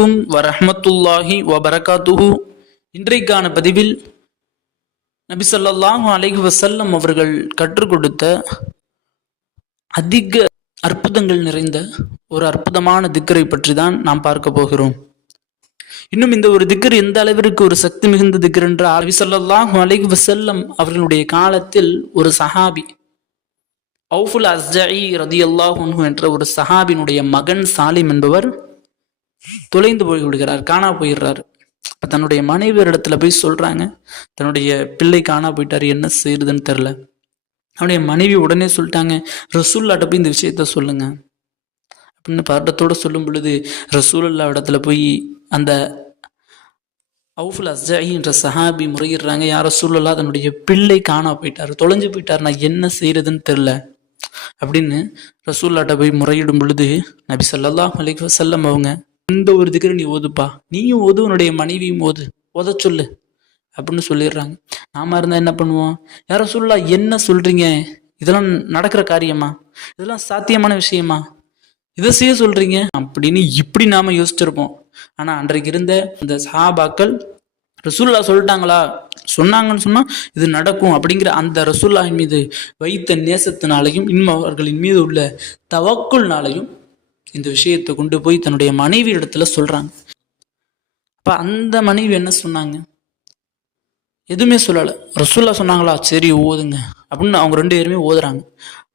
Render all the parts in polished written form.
அலைக்கும் வரஹ்மத்துல்லாஹி வபரகாத்துஹு. இன்றைக்கான பதிவில் நபி ஸல்லல்லாஹு அலைஹி வஸல்லம் அவர்கள் கற்றுக் கொடுத்த அதிக அற்புதங்கள் நிறைந்த ஒரு அற்புதமான திக்கரை பற்றி தான் நாம் பார்க்க போகிறோம். இன்னும் இந்த ஒரு திக்கர் எந்த அளவிற்கு ஒரு சக்தி மிகுந்த திக்கர் என்றால், நபி ஸல்லல்லாஹு அலைஹி வஸல்லம் அவர்களுடைய காலத்தில் ஒரு சஹாபி அவுஃபுல் அஸ்ஜஇ ரலியல்லாஹு அன்ஹு என்ற ஒரு சஹாபினுடைய மகன் சாலிம் என்பவர் தொலைந்து போய் விடுகிறார், காணா போயிடுறாரு. அப்ப தன்னுடைய மனைவி இடத்துல போய் சொல்றாங்க, தன்னுடைய பிள்ளை காணா போயிட்டாரு, என்ன செய்யுதுன்னு தெரியல. அவனுடைய மனைவி உடனே சொல்லிட்டாங்க, ரசூலுல்லாஹ்ட்ட போய் இந்த விஷயத்த சொல்லுங்க அப்படின்னு பதட்டத்தோட சொல்லும் பொழுது, ரசூலுல்லாஹ் இடத்துல போய் அந்த அவுஃபுல் அஸ்ஜஇ என்ற சஹாபி முறையிடுறாங்க, யார் ரசூலுல்லாஹ், தன்னுடைய பிள்ளை காணா போயிட்டாரு, தொலைஞ்சு போயிட்டாரு, நான் என்ன செய்யறதுன்னு தெரியல அப்படின்னு ரசூலுல்லாஹ்ட்ட போய் முறையிடும் பொழுது, நபி ஸல்லல்லாஹு அலைஹி வஸல்லம் அவங்க, இந்த ஒரு திக்ரை நீ ஓதுப்பா, நீயும் ஓது, உன்னுடைய மனைவியும் ஓத சொல்லு அப்படின்னு சொல்லிடுறாங்க. நாம இருந்தா என்ன பண்ணுவோம், யார ரசூலுல்லாஹ் என்ன சொல்றீங்க, இதெல்லாம் நடக்கிற காரியமா, இதெல்லாம் சாத்தியமான விஷயமா, இதை செய்ய சொல்றீங்க அப்படின்னு இப்படி நாம யோசிச்சிருப்போம். ஆனா அன்றைக்கு இருந்த அந்த சஹாபாக்கள் ரசூலுல்லாஹ் சொல்லிட்டாங்களா, சொன்னாங்கன்னு சொன்னா இது நடக்கும் அப்படிங்கிற அந்த ரசூலுல்லாஹின் மீது வைத்த நேசத்தினாலையும் இன்னும் அவர்களின் மீது உள்ள தவக்குள்னாலையும் இந்த விஷயத்தை கொண்டு போய் தன்னுடைய மனைவி இடத்துல சொல்றாங்க. அப்ப அந்த மனைவி என்ன சொன்னாங்க, எதுவுமே சொல்லலை. ரசூலுல்லாஹ் சொன்னாங்களா, சரி ஓதுங்க அப்படின்னு அவங்க ரெண்டு பேருமே ஓதுறாங்க.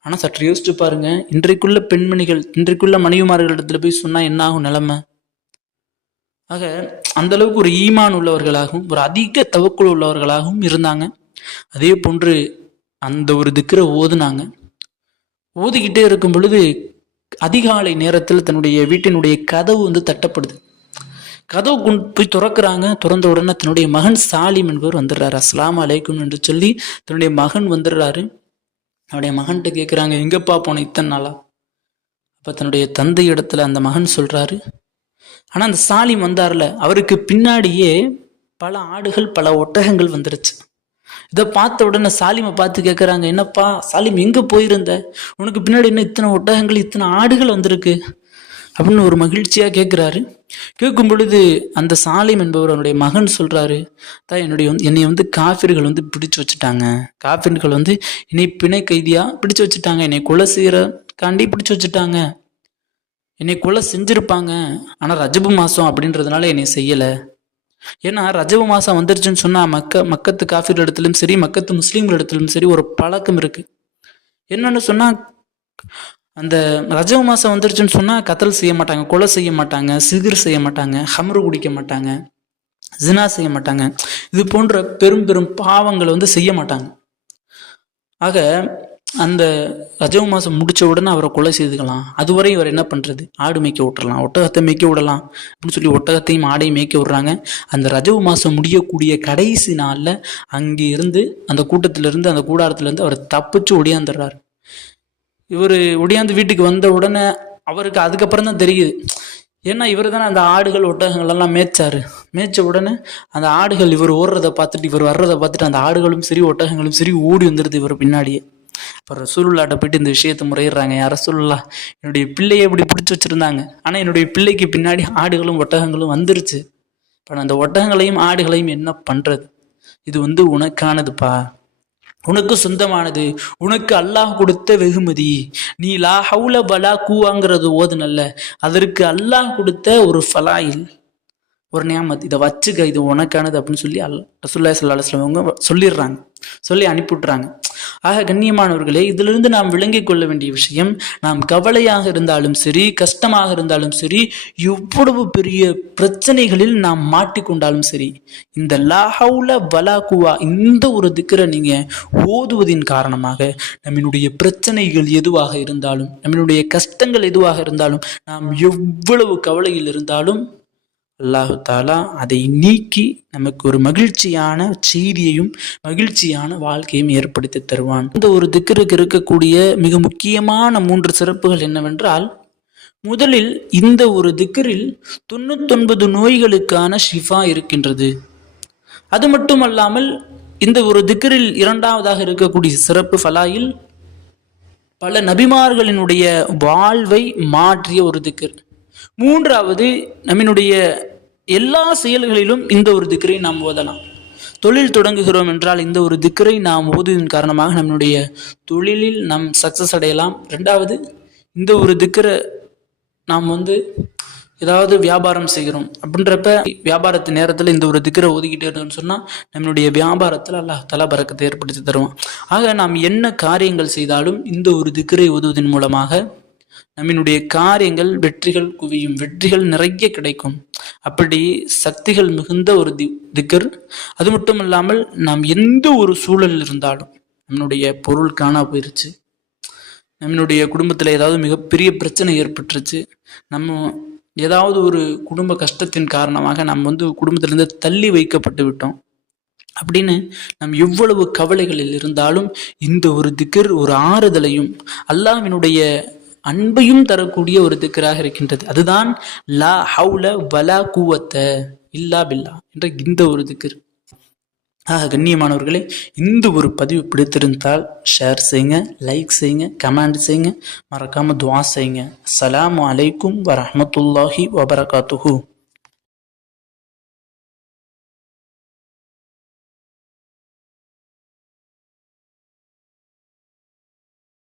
ஆனா சற்று யோசிச்சு பாருங்க, இன்றைக்குள்ள பெண்மணிகள், இன்றைக்குள்ள மனைவிமார்கள் இடத்துல போய் சொன்னா என்ன ஆகும் நிலைமை. ஆக அந்த அளவுக்கு ஒரு ஈமான் உள்ளவர்களாகவும் ஒரு அதிக தவக்குள் உள்ளவர்களாகவும் இருந்தாங்க. அதே போன்று அந்த ஒரு திக்ரை ஓதுனாங்க. ஓதிக்கிட்டே இருக்கும் பொழுது அதிகாலை நேரத்தில் தன்னுடைய வீட்டினுடைய கதவு தட்டப்படுது. கதவு கொண்டு போய் திறக்கிறாங்க. திறந்த உடனே தன்னுடைய மகன் சாலிம் என்பவர் வந்துடுறாரு. அஸ்ஸலாமு அலைக்கும் என்று சொல்லி தன்னுடைய மகன் வந்துடுறாரு. அவருடைய மகன்கிட்ட கேட்குறாங்க, எங்கப்பா போன இத்தனை நாளா. அப்போ தன்னுடைய தந்தை இடத்துல அந்த மகன் சொல்றாரு, ஆனால் அந்த சாலிம் வந்தார்ல, அவருக்கு பின்னாடியே பல ஆடுகள் பல ஒட்டகங்கள் வந்துருச்சு. இதை பார்த்த உடனே சாலிமை பார்த்து கேட்குறாங்க, என்னப்பா சாலிம் எங்கே போயிருந்த, உனக்கு பின்னாடி என்ன இத்தனை ஒட்டகங்கள் இத்தனை ஆடுகள் வந்திருக்கு அப்படின்னு ஒரு மகிழ்ச்சியாக கேட்குறாரு. கேட்கும் பொழுது அந்த சாலிம் என்பவர் அவருடைய மகன் சொல்கிறாரு, தான் என்னை காஃபிர்கள் பிடிச்சு வச்சுட்டாங்க, காஃபிர்கள் என்னை பிணை கைதியாக பிடிச்சு வச்சுட்டாங்க, என்னை கொலை செய்யறக்காண்டி பிடிச்சு வச்சுட்டாங்க, என்னை கொலை செஞ்சுருப்பாங்க, ஆனால் ரஜபு மாதம் அப்படின்றதுனால என்னை செய்யலை. ஏன்னா ரஜபு மாதம் வந்துருச்சுன்னு சொன்னால் மக்கத்து காஃபிர் இடத்துலையும் சரி, மக்கத்து முஸ்லீம்கள் இடத்துலையும் சரி ஒரு பழக்கம் இருக்குது. என்னன்னு சொன்னால், அந்த ரஜபு மாதம் வந்துருச்சுன்னு சொன்னால் கத்தல் செய்ய மாட்டாங்க, கொலை செய்ய மாட்டாங்க, சிகிர் செய்ய மாட்டாங்க, ஹம்ரு குடிக்க மாட்டாங்க, ஜினா செய்ய மாட்டாங்க, இது போன்ற பெரும் பெரும் பாவங்களை செய்ய மாட்டாங்க. ஆக அந்த ரஜபு மாதம் முடிச்ச உடனே அவரை கொலை செய்துக்கலாம். அதுவரை இவர் என்ன பண்ணுறது, ஆடு மேய்க்க விட்டுறலாம், ஒட்டகத்தை மேய்க்க விடலாம் அப்படின்னு சொல்லி ஒட்டகத்தையும் ஆடையும் மேய்க்க விடுறாங்க. அந்த ரஜபு மாதம் முடியக்கூடிய கடைசி நாளில் அங்கே இருந்து அந்த கூட்டத்திலிருந்து அந்த கூடாரத்திலேருந்து அவர் தப்பிச்சு ஒடியாந்துடுறாரு. இவர் ஒடியாந்து வீட்டுக்கு வந்த உடனே அவருக்கு அதுக்கப்புறம் தான் தெரியுது, ஏன்னா இவர் தானே அந்த ஆடுகள் ஒட்டகங்கள் எல்லாம் மேய்ச்ச உடனே அந்த ஆடுகள் இவர் ஓடுறதை பார்த்துட்டு, இவர் வர்றதை பார்த்துட்டு அந்த ஆடுகளும் சரி ஒட்டகங்களும் சரி ஓடி வந்துடுது இவர் பின்னாடியே. இப்போ ரசூலுல்லாஹ்ட்ட போயிட்டு இந்த விஷயத்தை முறையிடுறாங்க, யார் ரசூலுல்லாஹ், என்னுடைய பிள்ளையை இப்படி பிடிச்சி வச்சுருந்தாங்க, ஆனால் என்னுடைய பிள்ளைக்கு பின்னாடி ஆடுகளும் ஒட்டகங்களும் வந்துருச்சு, இப்போ அந்த ஒட்டகங்களையும் ஆடுகளையும் என்ன பண்ணுறது, இது உனக்கானதுப்பா, உனக்கு சொந்தமானது, உனக்கு அல்லாஹ் கொடுத்த வெகுமதி, நீ லா ஹவுல வலா கூவாங்கிறது ஓதுனல்ல, அதற்கு அல்லாஹ் கொடுத்த ஒரு ஃபலாயில், ஒரு நியாமத், இதை வச்சுக்க, இது உனக்கானது அப்படின்னு சொல்லி ரசூலுல்லாஹி ஸல்லல்லாஹு அலைஹி வஸல்லம் அவங்க சொல்லிடுறாங்க, சொல்லி அனுப்பிவிட்றாங்க. ஆக கண்ணியமானவர்களே, இதிலிருந்து நாம் விளங்கிக் கொள்ள வேண்டிய விஷயம், நாம் கவலையாக இருந்தாலும் சரி, கஷ்டமாக இருந்தாலும் சரி, எவ்வளவு பெரிய பிரச்சனைகளில் நாம் மாட்டிக்கொண்டாலும் சரி, இந்த லா ஹவுல வலா குவா இந்த ஒரு திக்ரை நீங்க ஓதுவதின் காரணமாக நம்மளுடைய பிரச்சனைகள் எதுவாக இருந்தாலும், நம்மளுடைய கஷ்டங்கள் எதுவாக இருந்தாலும், நாம் எவ்வளவு கவலையில் இருந்தாலும் அல்லாஹு தாலா அதை நீக்கி நமக்கு ஒரு மகிழ்ச்சியான செய்தியையும் மகிழ்ச்சியான வாழ்க்கையும் ஏற்படுத்தி தருவான். இந்த ஒரு திக்ருக்கு இருக்கக்கூடிய மிக முக்கியமான 3 சிறப்புகள் என்னவென்றால், முதலில் இந்த ஒரு திக்ரில் 99 நோய்களுக்கான ஷிஃபா இருக்கின்றது. அது மட்டுமல்லாமல் இந்த ஒரு திக்ரில் இரண்டாவதாக இருக்கக்கூடிய சிறப்பு ஃபலாயில், பல நபிமார்களினுடைய வாழ்வை மாற்றிய ஒரு திக்ர். மூன்றாவது, நம்மினுடைய எல்லா செயல்களிலும் இந்த ஒரு திக்ரை நாம் ஓதலாம். தொழில் தொடங்குகிறோம் என்றால் இந்த ஒரு திக்ரை நாம் ஓதுவதன் காரணமாக நம்முடைய தொழிலில் நாம் சக்சஸ் அடையலாம். ரெண்டாவது, இந்த ஒரு திக்ரை நாம் ஏதாவது வியாபாரம் செய்கிறோம் அப்படின்றப்ப வியாபாரத்து நேரத்தில் இந்த ஒரு திக்ரை ஒதுக்கிட்டே இருந்தோம்னு சொன்னால் நம்மளுடைய வியாபாரத்தில் அல்லாஹ் தஆலா பரக்கத்தை ஏற்படுத்தி தருவான். ஆக நாம் என்ன காரியங்கள் செய்தாலும் இந்த ஒரு திக்ரை ஓதுவதன் மூலமாக நம்மினுடைய காரியங்கள் வெற்றிகள் குவியும், வெற்றிகள் நிறைய கிடைக்கும். அப்படி சக்திகள் மிகுந்த ஒரு திக்ர். அது மட்டும் இல்லாமல் நாம் எந்த ஒரு சூழலில் இருந்தாலும், நம்மளுடைய பொருள் காணா போயிருச்சு, நம்மளுடைய குடும்பத்தில் ஏதாவது மிகப்பெரிய பிரச்சனை ஏற்பட்டுருச்சு, நம்ம ஏதாவது ஒரு குடும்ப கஷ்டத்தின் காரணமாக நாம் குடும்பத்திலிருந்து தள்ளி வைக்கப்பட்டு விட்டோம் அப்படின்னு நம் எவ்வளவு கவலைகளில் இருந்தாலும் இந்த ஒரு திக்ர் ஒரு ஆறுதலையும் அல்லாஹ்வினுடைய அன்பையும் தரக்கூடிய ஒரு திக்ராக இருக்கின்றது. அதுதான் லா ஹவுல வலா குவத்த இல்லா பில்லா என்ற இந்த ஒரு திக்ர். கண்ணியமானவர்களே, இந்த ஒரு பதிவு பிடித்திருந்தால் ஷேர் செய்யுங்க, லைக் செய்யுங்க, கமெண்ட் செய்யுங்க, மறக்காம துஆ செய்யுங்க. அஸ்ஸலாமு அலைக்கும் வரஹ்மத்துல்லாஹி வபரகாத்துஹு.